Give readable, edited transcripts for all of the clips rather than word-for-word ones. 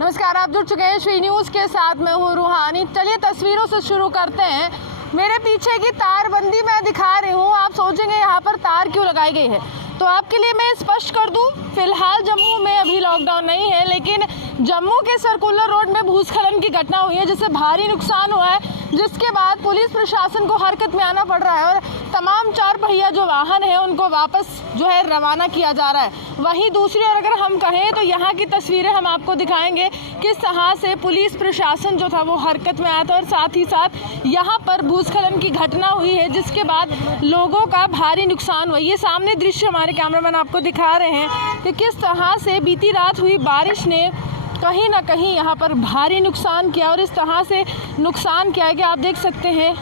नमस्कार, आप जुड़ चुके हैं श्री न्यूज़ के साथ। मैं हूँ रूहानी। चलिए तस्वीरों से शुरू करते हैं। मेरे पीछे की तारबंदी मैं दिखा रही हूँ। आप सोचेंगे यहाँ पर तार क्यों लगाई गई है, तो आपके लिए मैं स्पष्ट कर दूँ, फिलहाल जम्मू में अभी लॉकडाउन नहीं है, लेकिन जम्मू के सर्कुलर रोड में भूस्खलन की घटना हुई है जिससे भारी नुकसान हुआ है, जिसके बाद पुलिस प्रशासन को हरकत में आना पड़ रहा है और तमाम चार पहिया जो वाहन है उनको वापस जो है रवाना किया जा रहा है। वहीं दूसरी ओर अगर हम कहें तो यहाँ की तस्वीरें हम आपको दिखाएंगे किस तरह से पुलिस प्रशासन जो था वो हरकत में आया था और साथ ही साथ यहाँ पर भूस्खलन की घटना हुई है जिसके बाद लोगों का भारी नुकसान हुआ। ये सामने दृश्य हमारे कैमरामैन आपको दिखा रहे हैं कि किस तरह से बीती रात हुई बारिश ने कहीं ना कहीं यहाँ पर भारी नुकसान किया और इस तरह से नुकसान किया है कि आप देख सकते हैं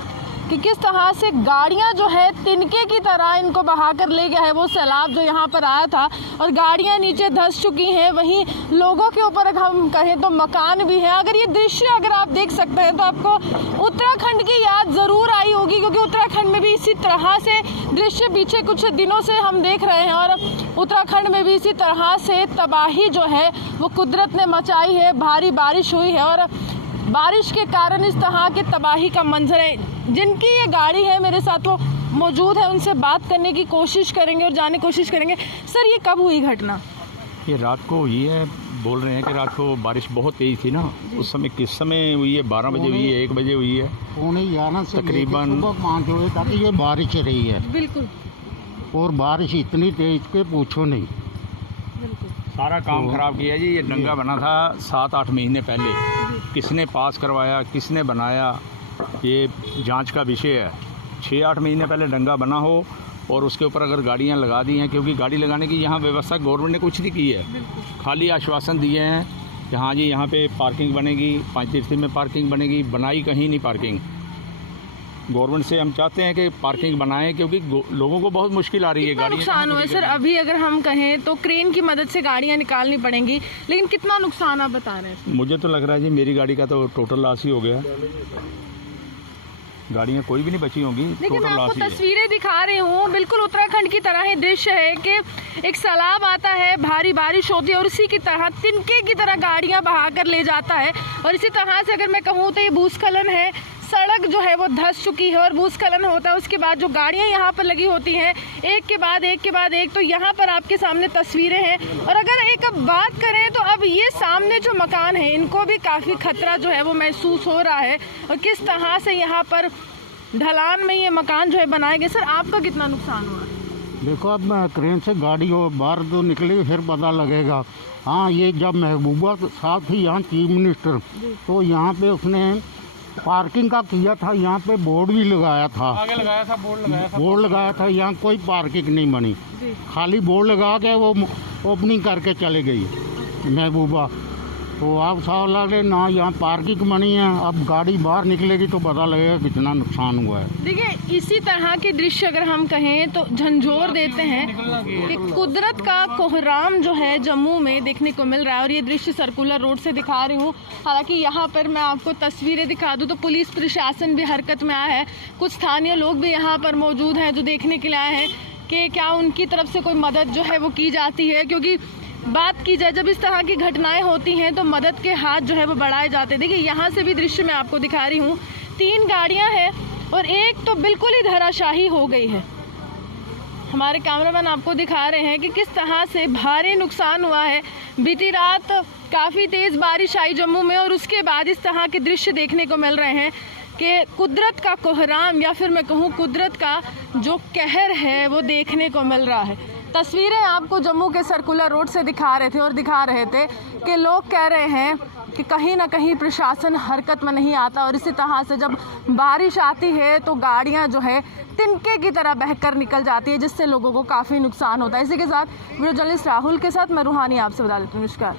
कि किस तरह से गाड़ियाँ जो है तिनके की तरह इनको बहाकर ले गया है वो सैलाब जो यहाँ पर आया था, और गाड़ियाँ नीचे धंस चुकी हैं। वहीं लोगों के ऊपर अगर हम कहें तो मकान भी हैं। अगर ये दृश्य अगर आप देख सकते हैं तो आपको उत्तराखंड की याद ज़रूर आई होगी, क्योंकि उत्तराखंड में भी इसी तरह से दृश्य पीछे कुछ दिनों से हम देख रहे हैं और उत्तराखंड में भी इसी तरह से तबाही जो है वो कुदरत ने मचाई है। भारी बारिश हुई है और बारिश के कारण इस तरह के तबाही का मंजर है। जिनकी ये गाड़ी है मेरे साथ वो मौजूद है, उनसे बात करने की कोशिश करेंगे और जानने की कोशिश करेंगे। सर, ये कब हुई घटना? ये रात को हुई है। बोल रहे हैं कि रात को बारिश बहुत तेज़ थी ना, उस समय किस समय हुई है? 12 बजे हुई है, 1 बजे हुई है, पौने 11 से तकरीबन 5 बजे तक ये बारिश रही है। बिल्कुल। और बारिश इतनी तेज के पूछो नहीं, सारा काम खराब किया जी। ये डंगा बना था 7-8 महीने पहले। किसने पास करवाया, किसने बनाया, ये जांच का विषय है। 6-8 महीने पहले डंगा बना हो और उसके ऊपर अगर गाड़ियां लगा दी हैं, क्योंकि गाड़ी लगाने की यहाँ व्यवस्था गवर्नमेंट ने कुछ नहीं की है, खाली आश्वासन दिए हैं कि हाँ जी यहाँ पे पार्किंग बनेगी, 5 तीर्थी में पार्किंग बनेगी। बनाई कहीं नहीं पार्किंग। गवर्नमेंट से हम चाहते हैं कि पार्किंग बनाएं, क्योंकि लोगों को बहुत मुश्किल आ रही है। गाड़ी नुकसान हुआ है सर? अभी अगर हम कहें तो क्रेन की मदद से गाड़ियां निकालनी पड़ेंगी, लेकिन कितना नुकसान आप बता रहे हैं? मुझे तो लग रहा है जी मेरी गाड़ी का तो टोटल लॉस ही हो गया। गाड़ियाँ कोई भी नहीं बची होंगी। देखिए, मैं आपको तस्वीरें दिखा रही हूँ। बिल्कुल उत्तराखंड की तरह ही दृश्य है कि एक सैलाब आता है, भारी बारिश होती है और उसी की तरह तिनके की तरह गाड़ियाँ बहाकर ले जाता है। और इसी तरह से अगर मैं कहूँ तो ये भूस्खलन है, सड़क जो है वो धंस चुकी है और भूस्खलन होता है। उसके बाद जो गाड़ियाँ यहाँ पर लगी होती हैं एक के बाद एक, तो यहाँ पर आपके सामने तस्वीरें हैं। और अगर एक अब बात करें तो अब ये सामने जो मकान है इनको भी काफ़ी खतरा जो है वो महसूस हो रहा है और किस तरह से यहाँ पर ढलान में ये मकान जो है बनाए गए। सर, आपका कितना नुकसान हुआ? देखो, अब क्रेन से गाड़ी हो बाहर तो निकली फिर पता लगेगा। हाँ, ये जब महबूबा साहब थी यहाँ चीफ मिनिस्टर, तो यहाँ पे उसने पार्किंग का किया था। यहाँ पे बोर्ड भी लगाया था, आगे लगाया था, बोर्ड लगाया था। यहाँ कोई पार्किंग नहीं बनी, खाली बोर्ड लगा के वो ओपनिंग करके चले गई महबूबा। तो आप साहब लगे ना यहाँ पार्किंग बनी है, अब गाड़ी बाहर निकलेगी तो पता लगेगा कितना नुकसान हुआ है। देखिए, इसी तरह के दृश्य अगर हम कहें तो झंझोर देते हैं कि कुदरत का कोहराम जो है जम्मू में देखने को मिल रहा है। और ये दृश्य सर्कुलर रोड से दिखा रही हूँ। हालांकि यहाँ पर मैं आपको तस्वीरें दिखा दूँ तो पुलिस प्रशासन भी हरकत में आया है, कुछ स्थानीय लोग भी यहाँ पर मौजूद हैं जो देखने के लिए आए हैं कि क्या उनकी तरफ से कोई मदद जो है वो की जाती है। क्योंकि बात की जाए जब इस तरह की घटनाएं होती हैं तो मदद के हाथ जो है वो बढ़ाए जाते हैं। देखिए, यहाँ से भी दृश्य मैं आपको दिखा रही हूँ। 3 गाड़ियाँ हैं और एक तो बिल्कुल ही धराशाही हो गई है। हमारे कैमरामैन आपको दिखा रहे हैं कि किस तरह से भारी नुकसान हुआ है। बीती रात काफ़ी तेज़ बारिश आई जम्मू में और उसके बाद इस तरह के दृश्य देखने को मिल रहे हैं कि कुदरत का कोहराम या फिर मैं कहूँ कुदरत का जो कहर है वो देखने को मिल रहा है। तस्वीरें आपको जम्मू के सर्कुलर रोड से दिखा रहे थे और दिखा रहे थे कि लोग कह रहे हैं कि कहीं ना कहीं प्रशासन हरकत में नहीं आता और इसी तरह से जब बारिश आती है तो गाड़ियां जो है तिनके की तरह बहकर निकल जाती है, जिससे लोगों को काफ़ी नुकसान होता है। इसी के साथ वीडियो जर्नलिस्ट राहुल के साथ मैं रूहानी आपसे बता देती हूँ। नमस्कार।